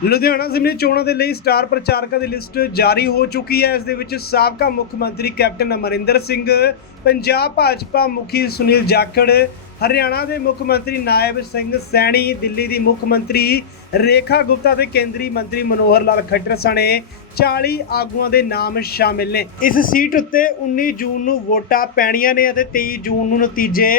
ਲੁਧਿਆਣਾ ਜ਼ਿਮਨੀ ਚੋਣਾਂ ਦੇ ਲਈ ਸਟਾਰ ਪ੍ਰਚਾਰਕਾਂ ਦੀ ਲਿਸਟ ਜਾਰੀ ਹੋ ਚੁੱਕੀ ਹੈ। ਇਸ ਦੇ ਵਿੱਚ ਸਾਬਕਾ ਮੁੱਖ ਮੰਤਰੀ ਕੈਪਟਨ ਅਮਰਿੰਦਰ ਸਿੰਘ, ਪੰਜਾਬ ਭਾਜਪਾ ਮੁਖੀ ਸੁਨੀਲ ਜਾਖੜ, ਹਰਿਆਣਾ ਦੇ ਮੁੱਖ ਮੰਤਰੀ ਨਾਇਬ ਸਿੰਘ ਸੈਣੀ, ਦਿੱਲੀ ਦੀ ਮੁੱਖ ਮੰਤਰੀ ਰੇਖਾ ਗੁਪਤਾ ਤੇ ਕੇਂਦਰੀ ਮੰਤਰੀ ਮਨੋਹਰ ਲਾਲ ਖੱਟਰ ਸਣੇ 40 ਆਗੂਆਂ ਦੇ ਨਾਮ ਸ਼ਾਮਿਲ ਨੇ। ਇਸ ਸੀਟ ਉੱਤੇ 19 ਜੂਨ ਨੂੰ ਵੋਟਾਂ ਪੈਣੀਆਂ ਨੇ ਅਤੇ 23 ਜੂਨ ਨੂੰ ਨਤੀਜੇ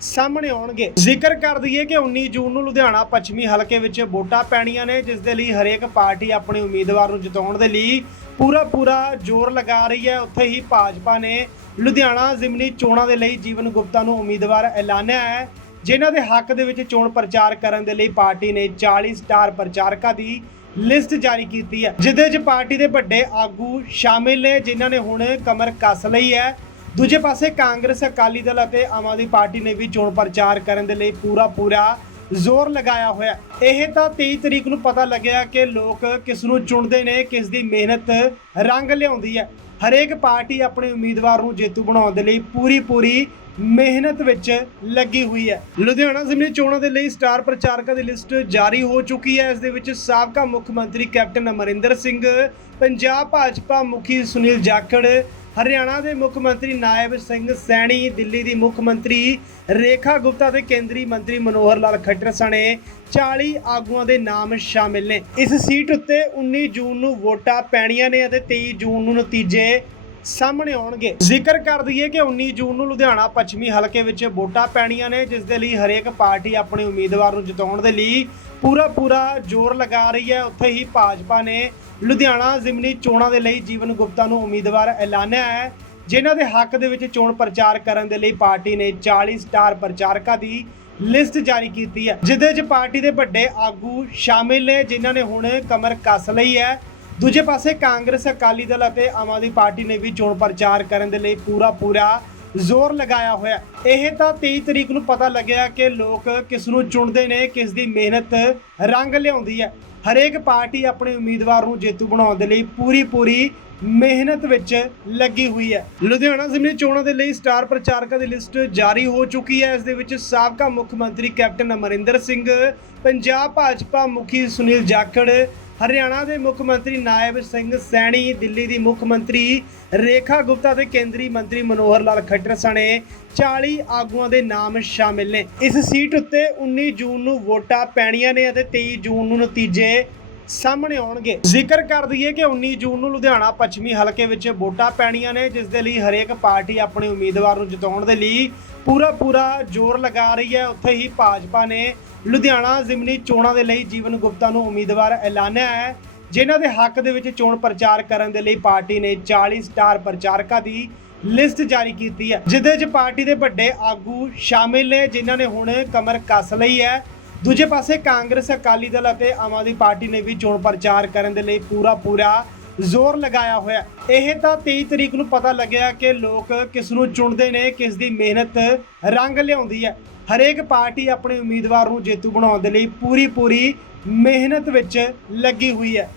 ਸਾਹਮਣੇ ਆਉਣਗੇ। ਜ਼ਿਕਰ ਕਰ ਦਈਏ ਕਿ 19 ਜੂਨ ਨੂੰ ਲੁਧਿਆਣਾ ਪੱਛਮੀ ਹਲਕੇ ਵਿੱਚ ਵੋਟਾਂ ਪੈਣੀਆਂ ਨੇ, ਜਿਸ ਦੇ ਲਈ ਹਰੇਕ ਪਾਰਟੀ ਆਪਣੇ ਉਮੀਦਵਾਰ ਨੂੰ ਜਿਤਾਉਣ ਦੇ ਲਈ ਪੂਰਾ ਪੂਰਾ ਜ਼ੋਰ ਲਗਾ ਰਹੀ ਹੈ। ਉੱਥੇ ਹੀ ਭਾਜਪਾ ਨੇ ਲੁਧਿਆਣਾ ਜ਼ਿਮਨੀ ਚੋਣਾਂ ਦੇ ਲਈ ਜੀਵਨ ਗੁਪਤਾ ਨੂੰ ਉਮੀਦਵਾਰ ਐਲਾਨਿਆ ਹੈ, ਜਿਨ੍ਹਾਂ ਦੇ ਹੱਕ ਦੇ ਵਿੱਚ ਚੋਣ ਪ੍ਰਚਾਰ ਕਰਨ ਦੇ ਲਈ ਪਾਰਟੀ ਨੇ 40 ਸਟਾਰ ਪ੍ਰਚਾਰਕਾਂ ਦੀ ਲਿਸਟ ਜਾਰੀ ਕੀਤੀ ਹੈ ਜਿਹਦੇ 'ਚ ਪਾਰਟੀ ਦੇ ਵੱਡੇ ਆਗੂ ਸ਼ਾਮਿਲ ਨੇ, ਜਿਨ੍ਹਾਂ ਨੇ ਹੁਣ ਕਮਰ ਕੱਸ ਲਈ ਹੈ। ਦੂਜੇ ਪਾਸੇ ਕਾਂਗਰਸ, ਅਕਾਲੀ ਦਲ ਅਤੇ ਆਮ ਆਦਮੀ ਪਾਰਟੀ ਨੇ ਵੀ ਚੋਣ ਪ੍ਰਚਾਰ ਕਰਨ ਦੇ ਲਈ ਪੂਰਾ ਪੂਰਾ ਜ਼ੋਰ ਲਗਾਇਆ ਹੋਇਆ ਇਹ ਤਾਂ 23 ਤਰੀਕ ਨੂੰ ਪਤਾ ਲੱਗਿਆ ਕਿ ਲੋਕ ਕਿਸ ਨੂੰ ਚੁਣਦੇ ਨੇ, ਕਿਸ ਦੀ ਮਿਹਨਤ ਰੰਗ ਲਿਆਉਂਦੀ ਹੈ। ਹਰੇਕ ਪਾਰਟੀ ਆਪਣੇ ਉਮੀਦਵਾਰ ਨੂੰ ਜੇਤੂ ਬਣਾਉਣ ਦੇ ਲਈ ਪੂਰੀ ਪੂਰੀ ਮਿਹਨਤ ਵਿੱਚ ਲੱਗੀ ਹੋਈ ਹੈ। ਲੁਧਿਆਣਾ ਜ਼ਿਮਨੀ ਚੋਣਾਂ ਦੇ ਲਈ ਸਟਾਰ ਪ੍ਰਚਾਰਕਾਂ ਦੀ ਲਿਸਟ ਜਾਰੀ ਹੋ ਚੁੱਕੀ ਹੈ। ਇਸ ਦੇ ਵਿੱਚ ਸਾਬਕਾ ਮੁੱਖ ਮੰਤਰੀ ਕੈਪਟਨ ਅਮਰਿੰਦਰ ਸਿੰਘ, ਪੰਜਾਬ ਭਾਜਪਾ ਮੁਖੀ ਸੁਨੀਲ ਜਾਖੜ ਹਰਿਆਣਾ ਦੇ ਮੁੱਖ ਮੰਤਰੀ ਨਾਇਬ ਸਿੰਘ ਸੈਣੀ, ਦਿੱਲੀ ਦੀ ਮੁੱਖ ਮੰਤਰੀ ਰੇਖਾ ਗੁਪਤਾ ਤੇ ਕੇਂਦਰੀ ਮੰਤਰੀ ਮਨੋਹਰ ਲਾਲ ਖੱਟਰ ਸਣੇ 40 ਆਗੂਆਂ ਦੇ ਨਾਮ ਸ਼ਾਮਿਲ ਨੇ। ਇਸ ਸੀਟ ਉੱਤੇ 19 ਜੂਨ ਨੂੰ ਵੋਟਾਂ ਪੈਣੀਆਂ ਨੇ ਅਤੇ 23 ਜੂਨ ਨੂੰ ਨਤੀਜੇ ਸਾਹਮਣੇ ਆਉਣਗੇ। ਜ਼ਿਕਰ ਕਰ ਦਈਏ ਕਿ 19 ਜੂਨ ਨੂੰ ਲੁਧਿਆਣਾ ਪੱਛਮੀ ਹਲਕੇ ਵਿੱਚ ਵੋਟਾਂ ਪੈਣੀਆਂ ਨੇ, ਜਿਸ ਦੇ ਲਈ ਹਰੇਕ ਪਾਰਟੀ ਆਪਣੇ ਉਮੀਦਵਾਰ ਨੂੰ ਜਿਤਾਉਣ ਦੇ ਲਈ ਪੂਰਾ ਪੂਰਾ ਜ਼ੋਰ ਲਗਾ ਰਹੀ ਹੈ। ਉੱਥੇ ਹੀ ਭਾਜਪਾ ਨੇ ਲੁਧਿਆਣਾ ਜ਼ਿਮਨੀ ਚੋਣਾਂ ਦੇ ਲਈ ਜੀਵਨ ਗੁਪਤਾ ਨੂੰ ਉਮੀਦਵਾਰ ਐਲਾਨਿਆ ਹੈ, ਜਿਨ੍ਹਾਂ ਦੇ ਹੱਕ ਦੇ ਵਿੱਚ ਚੋਣ ਪ੍ਰਚਾਰ ਕਰਨ ਦੇ ਲਈ ਪਾਰਟੀ ਨੇ 40 ਸਟਾਰ ਪ੍ਰਚਾਰਕਾਂ ਦੀ ਲਿਸਟ ਜਾਰੀ ਕੀਤੀ ਹੈ। ਜਿਹਦੇ 'ਚ ਪਾਰਟੀ ਦੇ ਵੱਡੇ ਆਗੂ ਸ਼ਾਮਿਲ ਨੇ, ਜਿਨ੍ਹਾਂ ਨੇ ਹੁਣ ਕਮਰ ਕੱਸ ਲਈ ਹੈ। ਦੂਜੇ ਪਾਸੇ ਕਾਂਗਰਸ, ਅਕਾਲੀ ਦਲ ਅਤੇ ਆਮ ਆਦਮੀ ਪਾਰਟੀ ਨੇ ਵੀ ਚੋਣ ਪ੍ਰਚਾਰ ਕਰਨ ਦੇ ਲਈ ਪੂਰਾ ਪੂਰਾ ਜ਼ੋਰ ਲਗਾਇਆ ਹੋਇਆ ਇਹ ਤਾਂ 23 ਤਰੀਕ ਨੂੰ ਪਤਾ ਲੱਗਿਆ ਕਿ ਲੋਕ ਕਿਸ ਨੂੰ ਚੁਣਦੇ ਨੇ, ਕਿਸ ਦੀ ਮਿਹਨਤ ਰੰਗ ਲਿਆਉਂਦੀ ਹੈ। ਹਰੇਕ ਪਾਰਟੀ ਆਪਣੇ ਉਮੀਦਵਾਰ ਨੂੰ ਜੇਤੂ ਬਣਾਉਣ ਦੇ ਲਈ ਪੂਰੀ ਪੂਰੀ ਮਿਹਨਤ ਵਿੱਚ ਲੱਗੀ ਹੋਈ ਹੈ। ਲੁਧਿਆਣਾ ਜ਼ਿਮਨੀ ਚੋਣਾਂ ਦੇ ਲਈ ਸਟਾਰ ਪ੍ਰਚਾਰਕਾਂ ਦੀ ਲਿਸਟ ਜਾਰੀ ਹੋ ਚੁੱਕੀ ਹੈ। ਇਸ ਦੇ ਵਿੱਚ ਸਾਬਕਾ ਮੁੱਖ ਮੰਤਰੀ ਕੈਪਟਨ ਅਮਰਿੰਦਰ ਸਿੰਘ, ਪੰਜਾਬ ਭਾਜਪਾ ਮੁਖੀ ਸੁਨੀਲ ਜਾਖੜ ਹਰਿਆਣਾ ਦੇ ਮੁੱਖ ਮੰਤਰੀ ਨਾਇਬ ਸਿੰਘ ਸੈਣੀ, ਦਿੱਲੀ ਦੀ ਮੁੱਖ ਮੰਤਰੀ ਰੇਖਾ ਗੁਪਤਾ ਤੇ ਕੇਂਦਰੀ ਮੰਤਰੀ ਮਨੋਹਰ ਲਾਲ ਖੱਟਰ ਸਣੇ 40 ਆਗੂਆਂ ਦੇ ਨਾਮ ਸ਼ਾਮਿਲ ਨੇ। ਇਸ ਸੀਟ ਉੱਤੇ 19 ਜੂਨ ਨੂੰ ਵੋਟਾਂ ਪੈਣੀਆਂ ਨੇ ਅਤੇ 23 ਜੂਨ ਨੂੰ ਨਤੀਜੇ ਸਾਹਮਣੇ ਆਉਣਗੇ। ਜ਼ਿਕਰ ਕਰ ਦਈਏ ਕਿ 19 ਜੂਨ ਨੂੰ ਲੁਧਿਆਣਾ ਪੱਛਮੀ ਹਲਕੇ ਵਿੱਚ ਵੋਟਾਂ ਪੈਣੀਆਂ ਨੇ, ਜਿਸ ਦੇ ਲਈ ਹਰੇਕ ਪਾਰਟੀ ਆਪਣੇ ਉਮੀਦਵਾਰ ਨੂੰ ਜਿਤਾਉਣ ਦੇ ਲਈ ਪੂਰਾ ਪੂਰਾ ਜ਼ੋਰ ਲਗਾ ਰਹੀ ਹੈ। ਉੱਥੇ ਹੀ ਭਾਜਪਾ ਨੇ ਲੁਧਿਆਣਾ ਜ਼ਿਮਨੀ ਚੋਣਾਂ ਦੇ ਲਈ ਜੀਵਨ ਗੁਪਤਾ ਨੂੰ ਉਮੀਦਵਾਰ ਐਲਾਨਿਆ ਹੈ। ਜਿਨ੍ਹਾਂ ਦੇ ਹੱਕ ਦੇ ਵਿੱਚ ਚੋਣ ਪ੍ਰਚਾਰ ਕਰਨ ਦੇ ਲਈ ਪਾਰਟੀ ਨੇ 40 ਸਟਾਰ ਪ੍ਰਚਾਰਕਾਂ ਦੀ ਲਿਸਟ ਜਾਰੀ ਕੀਤੀ ਹੈ। ਜਿਹਦੇ 'ਚ ਪਾਰਟੀ ਦੇ ਵੱਡੇ ਆਗੂ ਸ਼ਾਮਿਲ ਨੇ, ਜਿਨ੍ਹਾਂ ਨੇ ਹੁਣ ਕਮਰ ਕੱਸ ਲਈ ਹੈ। ਦੂਜੇ ਪਾਸੇ ਕਾਂਗਰਸ, ਅਕਾਲੀ ਦਲ ਅਤੇ ਆਮ ਆਦਮੀ ਪਾਰਟੀ ਨੇ ਵੀ ਚੋਣ ਪ੍ਰਚਾਰ ਕਰਨ ਦੇ ਲਈ ਪੂਰਾ ਪੂਰਾ ਜ਼ੋਰ ਲਗਾਇਆ ਹੋਇਆ ਇਹ ਤਾਂ 23 ਤਰੀਕ ਨੂੰ ਪਤਾ ਲੱਗਿਆ ਕਿ ਲੋਕ ਕਿਸ ਨੂੰ ਚੁਣਦੇ ਨੇ, ਕਿਸ ਦੀ ਮਿਹਨਤ ਰੰਗ ਲਿਆਉਂਦੀ ਹੈ। ਹਰੇਕ ਪਾਰਟੀ ਆਪਣੇ ਉਮੀਦਵਾਰ ਨੂੰ ਜੇਤੂ ਬਣਾਉਣ ਦੇ ਲਈ ਪੂਰੀ ਪੂਰੀ ਮਿਹਨਤ ਵਿੱਚ ਲੱਗੀ ਹੋਈ ਹੈ।